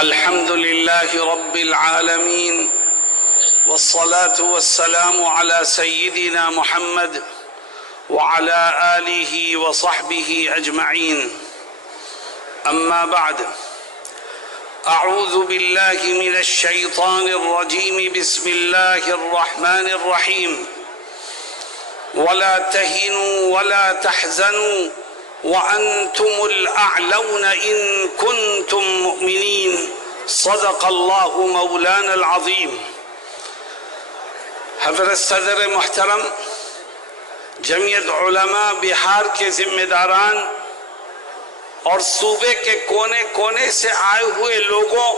الحمد لله رب العالمين والصلاة والسلام على سيدنا محمد وعلى آله وصحبه أجمعين. أما بعد، أعوذ بالله من الشيطان الرجيم. بسم الله الرحمن الرحيم. ولا تهنوا ولا تحزنوا وأنتم الأعلون إن كنتم مؤمنين. صدق الله مولانا العظيم. حضرت صدر محترم، جمعیت علماء بہار کے ذمہ داران اور صوبے کے کونے کونے سے آئے ہوئے لوگوں،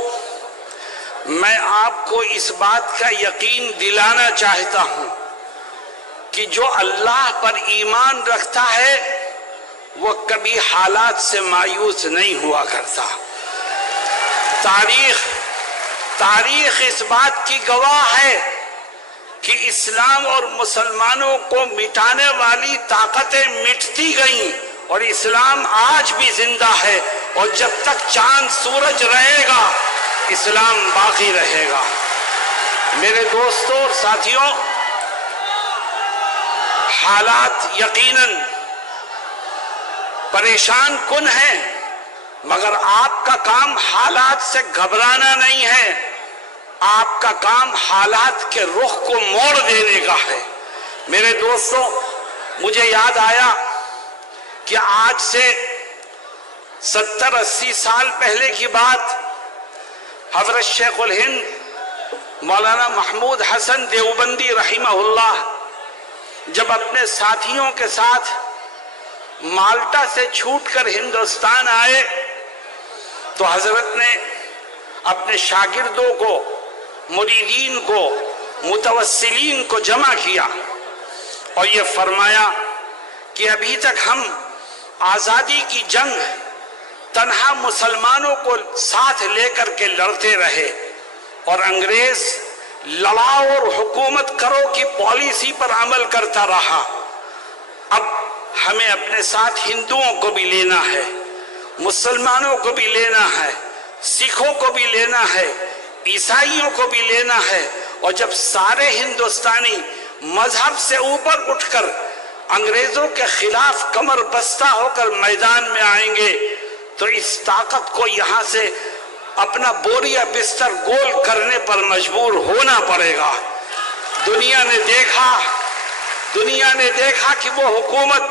میں آپ کو اس بات کا یقین دلانا چاہتا ہوں کہ جو اللہ پر ایمان رکھتا ہے وہ کبھی حالات سے مایوس نہیں ہوا کرتا. تاریخ اس بات کی گواہ ہے کہ اسلام اور مسلمانوں کو مٹانے والی طاقتیں مٹتی گئیں اور اسلام آج بھی زندہ ہے، اور جب تک چاند سورج رہے گا اسلام باقی رہے گا. میرے دوستوں اور ساتھیوں، حالات یقیناً پریشان کن ہیں، مگر آپ کا کام حالات سے گھبرانا نہیں ہے، آپ کا کام حالات کے رخ کو موڑ دینے کا ہے. میرے دوستوں، مجھے یاد آیا کہ آج سے 70-80 سال پہلے کی بات، حضرت شیخ الہند مولانا محمود حسن دیوبندی رحمہ اللہ جب اپنے ساتھیوں کے ساتھ مالٹا سے چھوٹ کر ہندوستان آئے تو حضرت نے اپنے شاگردوں کو، مریدین کو، متوسلین کو جمع کیا اور یہ فرمایا کہ ابھی تک ہم آزادی کی جنگ تنہا مسلمانوں کو ساتھ لے کر کے لڑتے رہے اور انگریز لڑاؤ اور حکومت کرو کی پالیسی پر عمل کرتا رہا. اب ہمیں اپنے ساتھ ہندوؤں کو بھی لینا ہے، مسلمانوں کو بھی لینا ہے، سکھوں کو بھی لینا ہے، عیسائیوں کو بھی لینا ہے. اور جب سارے ہندوستانی مذہب سے اوپر اٹھ کر انگریزوں کے خلاف کمر بستہ ہو کر میدان میں آئیں گے تو اس طاقت کو یہاں سے اپنا بوریا بستر گول کرنے پر مجبور ہونا پڑے گا. دنیا نے دیکھا کہ وہ حکومت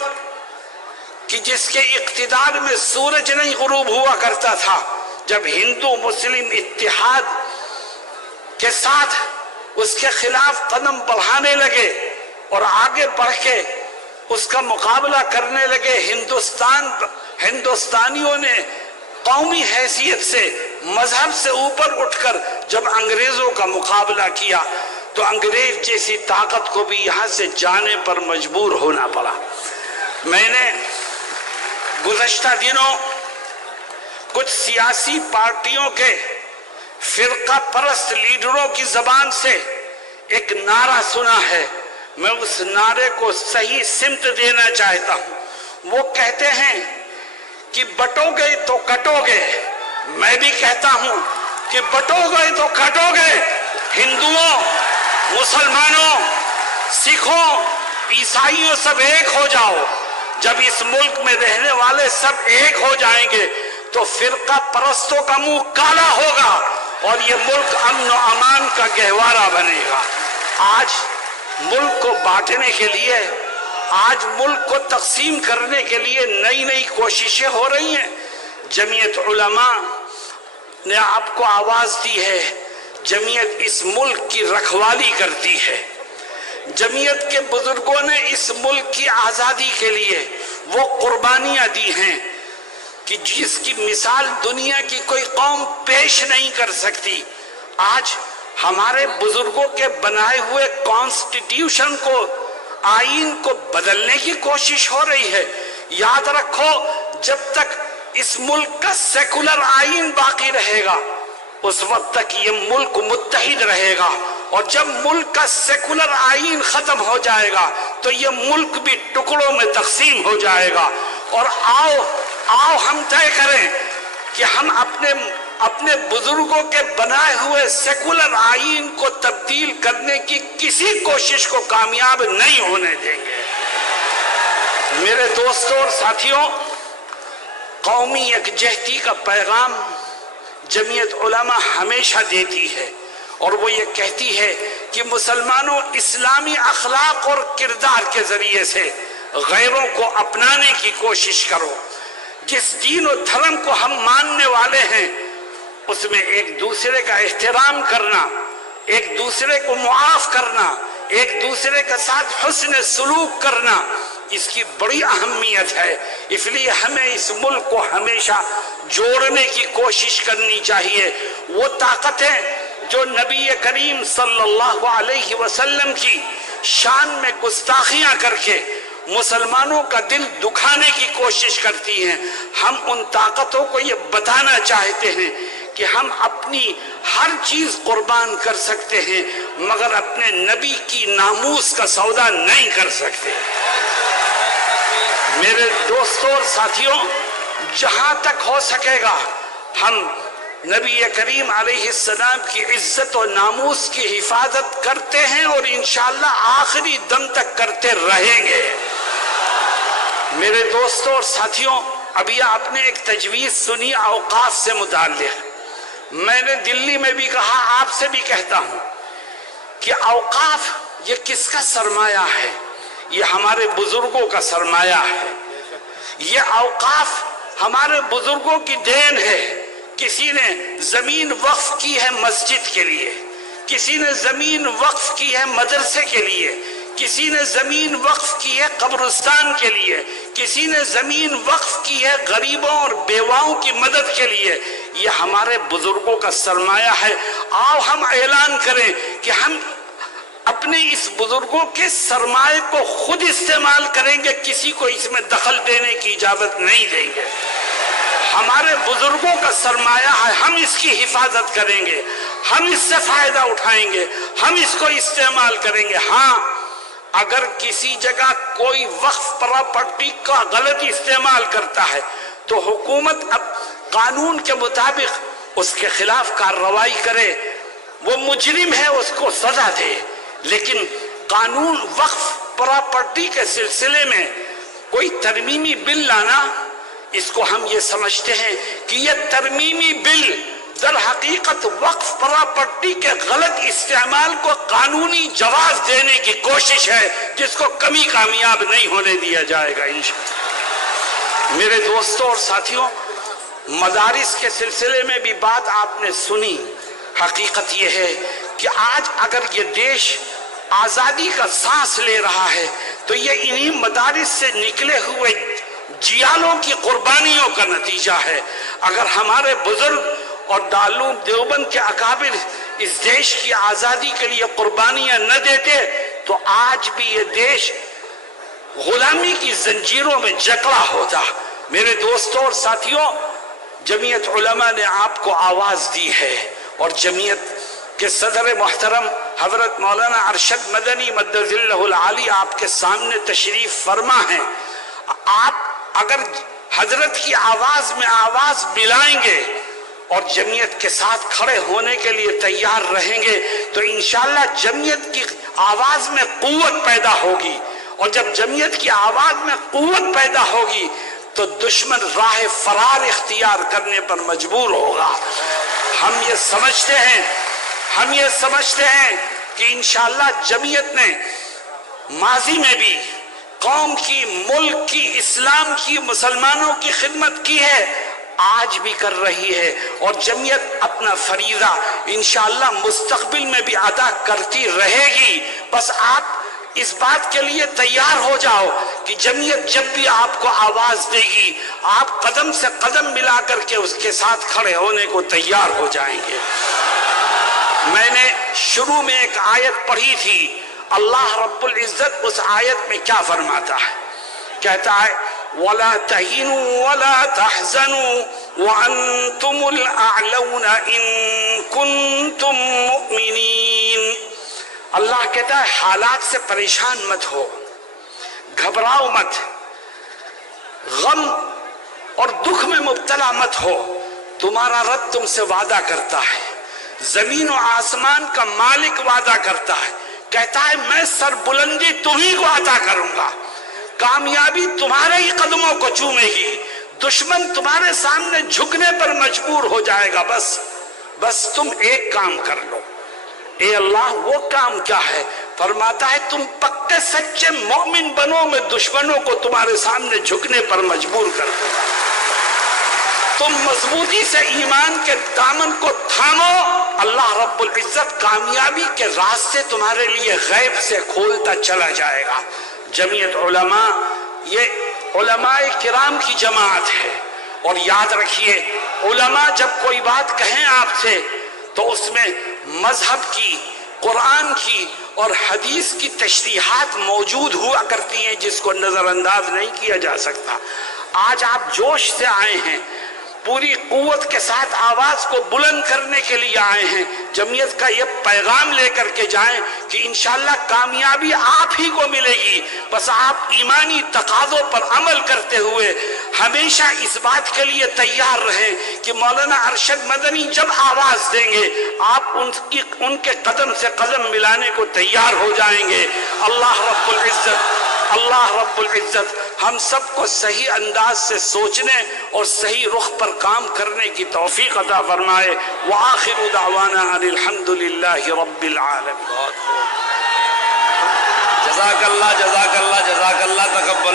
کہ جس کے اقتدار میں سورج نہیں غروب ہوا کرتا تھا، جب ہندو مسلم اتحاد کے ساتھ اس کے خلاف قدم بڑھانے لگے اور آگے بڑھ کے اس کا مقابلہ کرنے لگے، ہندوستانیوں نے قومی حیثیت سے، مذہب سے اوپر اٹھ کر جب انگریزوں کا مقابلہ کیا تو انگریز جیسی طاقت کو بھی یہاں سے جانے پر مجبور ہونا پڑا. میں نے گزشتہ دنوں کچھ سیاسی پارٹیوں کے فرقہ پرست لیڈروں کی زبان سے ایک نعرہ سنا ہے، میں اس نعرے کو صحیح سمت دینا چاہتا ہوں. وہ کہتے ہیں کہ بٹو گے تو کٹو گے. میں بھی کہتا ہوں کہ بٹو گے تو کٹو گے. ہندوؤں، مسلمانوں، سکھوں، عیسائیوں سب ایک ہو جاؤ. جب اس ملک میں رہنے والے سب ایک ہو جائیں گے تو فرقہ پرستوں کا منہ کالا ہوگا اور یہ ملک امن و امان کا گہوارہ بنے گا. آج ملک کو بانٹنے کے لیے، آج ملک کو تقسیم کرنے کے لیے نئی کوششیں ہو رہی ہیں. جمعیت علماء نے آپ کو آواز دی ہے. جمعیت اس ملک کی رکھوالی کرتی ہے. جمعیت کے بزرگوں نے اس ملک کی آزادی کے لیے وہ قربانیاں دی ہیں کہ جس کی مثال دنیا کی کوئی قوم پیش نہیں کر سکتی. آج ہمارے بزرگوں کے بنائے ہوئے کانسٹیٹیوشن کو، آئین کو بدلنے کی کوشش ہو رہی ہے. یاد رکھو، جب تک اس ملک کا سیکولر آئین باقی رہے گا اس وقت تک یہ ملک متحد رہے گا، اور جب ملک کا سیکولر آئین ختم ہو جائے گا تو یہ ملک بھی ٹکڑوں میں تقسیم ہو جائے گا. اور آؤ ہم طے کریں کہ ہم اپنے بزرگوں کے بنائے ہوئے سیکولر آئین کو تبدیل کرنے کی کسی کوشش کو کامیاب نہیں ہونے دیں گے۔ میرے دوستوں اور ساتھیوں، قومی یکجہتی کا پیغام جمعیت علماء ہمیشہ دیتی ہے، اور وہ یہ کہتی ہے کہ مسلمانوں اسلامی اخلاق اور کردار کے ذریعے سے غیروں کو اپنانے کی کوشش کرو۔ جس دین و دھرم کو ہم ماننے والے ہیں اس میں ایک دوسرے کا احترام کرنا، ایک دوسرے کو معاف کرنا، ایک دوسرے کے ساتھ حسن سلوک کرنا، اس کی بڑی اہمیت ہے۔ اس لیے ہمیں اس ملک کو ہمیشہ جوڑنے کی کوشش کرنی چاہیے۔ وہ طاقتیں جو نبی کریم صلی اللہ علیہ وسلم کی شان میں گستاخیاں کر کے مسلمانوں کا دل دکھانے کی کوشش کرتی ہیں، ہم ان طاقتوں کو یہ بتانا چاہتے ہیں کہ ہم اپنی ہر چیز قربان کر سکتے ہیں مگر اپنے نبی کی ناموس کا سودا نہیں کر سکتے۔ میرے دوستوں اور ساتھیوں، جہاں تک ہو سکے گا ہم نبی کریم علیہ السلام کی عزت و ناموس کی حفاظت کرتے ہیں اور انشاءاللہ آخری دم تک کرتے رہیں گے۔ میرے دوستوں اور ساتھیوں، ابھی آپ نے ایک تجویز سنی اوقاف سے متعلق۔ میں نے دلی میں بھی کہا، آپ سے بھی کہتا ہوں کہ اوقاف یہ کس کا سرمایہ ہے؟ یہ ہمارے بزرگوں کا سرمایہ ہے۔ یہ اوقاف ہمارے بزرگوں کی دین ہے۔ کسی نے زمین وقف کی ہے مسجد کے لیے، کسی نے زمین وقف کی ہے مدرسے کے لیے، کسی نے زمین وقف کی ہے قبرستان کے لیے، کسی نے زمین وقف کی ہے غریبوں اور بیواؤں کی مدد کے لیے۔ یہ ہمارے بزرگوں کا سرمایہ ہے۔ آؤ ہم اعلان کریں کہ ہم اپنے اس بزرگوں کے سرمایہ کو خود استعمال کریں گے، کسی کو اس میں دخل دینے کی اجازت نہیں دیں گے۔ ہمارے بزرگوں کا سرمایہ ہے، ہم اس کی حفاظت کریں گے، ہم اس سے فائدہ اٹھائیں گے، ہم اس کو استعمال کریں گے۔ ہاں، اگر کسی جگہ کوئی وقف پراپرٹی کا غلط استعمال کرتا ہے تو حکومت اب قانون کے مطابق اس کے خلاف کارروائی کرے، وہ مجرم ہے اس کو سزا دے۔ لیکن قانون وقف پراپرٹی کے سلسلے میں کوئی ترمیمی بل لانا، اس کو ہم یہ سمجھتے ہیں کہ یہ ترمیمی بل در حقیقت وقف پراپرٹی کے غلط استعمال کو قانونی جواز دینے کی کوشش ہے، جس کو کبھی کامیاب نہیں ہونے دیا جائے گا انشاءاللہ۔ میرے دوستوں اور ساتھیوں، مدارس کے سلسلے میں بھی بات آپ نے سنی۔ حقیقت یہ ہے کہ آج اگر یہ دیش آزادی کا سانس لے رہا ہے تو یہ انہی مدارس سے نکلے ہوئے جیالوں کی قربانیوں کا نتیجہ ہے۔ اگر ہمارے بزرگ اور دارالعلوم دیوبند کے اکابر اس دیش کی آزادی کے لیے قربانیاں نہ دیتے تو آج بھی یہ دیش غلامی کی زنجیروں میں جکڑا ہوتا۔ میرے دوستوں اور ساتھیوں، جمعیت علماء نے آپ کو آواز دی ہے، اور جمعیت کے صدر محترم حضرت مولانا ارشد مدنی مدد ظلہ العالی آپ کے سامنے تشریف فرما ہیں۔ آپ اگر حضرت کی آواز میں آواز ملائیں گے اور جمعیت کے ساتھ کھڑے ہونے کے لیے تیار رہیں گے تو انشاءاللہ جمعیت کی آواز میں قوت پیدا ہوگی، اور جب جمعیت کی آواز میں قوت پیدا ہوگی تو دشمن راہ فرار اختیار کرنے پر مجبور ہوگا۔ ہم یہ سمجھتے ہیں کہ انشاءاللہ جمعیت نے ماضی میں بھی قوم کی، ملک کی، اسلام کی، مسلمانوں کی خدمت کی ہے، آج بھی کر رہی ہے، اور جمعیت اپنا فریضہ انشاءاللہ مستقبل میں بھی ادا کرتی رہے گی۔ بس آپ اس بات کے لیے تیار ہو جاؤ کہ جمعیت جب بھی آپ کو آواز دے گی آپ قدم سے قدم ملا کر کے اس کے ساتھ کھڑے ہونے کو تیار ہو جائیں گے۔ میں نے شروع میں ایک آیت پڑھی تھی، اللہ رب العزت اس آیت میں کیا فرماتا ہے؟ کہتا ہے وَلَا تَهِنُوا وَلَا تَحْزَنُوا وَأَنْتُمُ الْأَعْلَوْنَ إِن كُنتُم مُؤْمِنِينَ۔ اللہ کہتا ہے حالات سے پریشان مت ہو، گھبراؤ مت، غم اور دکھ میں مبتلا مت ہو، تمہارا رب تم سے وعدہ کرتا ہے، زمین و آسمان کا مالک وعدہ کرتا ہے، کہتا ہے میں سر بلندی تمہیں کو عطا کروں گا، کامیابی تمہارے ہی قدموں کو چومے گی، دشمن تمہارے سامنے جھکنے پر مجبور ہو جائے گا، بس تم ایک کام کر لو۔ اے اللہ وہ کام کیا ہے؟ فرماتا ہے تم پکے سچے مومن بنو، میں دشمنوں کو تمہارے سامنے جھکنے پر مجبور کر دوں گا۔ تم مضبوطی سے ایمان کے دامن کو تھامو، اللہ رب العزت کامیابی کے راستے تمہارے لیے غیب سے کھولتا چلا جائے گا۔ جمعیت علماء یہ علماء کرام کی جماعت ہے، اور یاد رکھیے علماء جب کوئی بات کہیں آپ سے تو اس میں مذہب کی، قرآن کی اور حدیث کی تشریحات موجود ہوا کرتی ہیں، جس کو نظر انداز نہیں کیا جا سکتا۔ آج آپ جوش سے آئے ہیں، پوری قوت کے ساتھ آواز کو بلند کرنے کے لیے آئے ہیں، جمعیت کا یہ پیغام لے کر کے جائیں کہ انشاءاللہ کامیابی آپ ہی کو ملے گی، بس آپ ایمانی تقاضوں پر عمل کرتے ہوئے ہمیشہ اس بات کے لیے تیار رہیں کہ مولانا ارشد مدنی جب آواز دیں گے آپ ان کے قدم سے قدم ملانے کو تیار ہو جائیں گے۔ اللہ رب العزت ہم سب کو صحیح انداز سے سوچنے اور صحیح رخ پر کام کرنے کی توفیق عطا فرمائے۔ وآخر دعوانا ان الحمدللہ رب العالمین۔ جزاک اللہ تقبل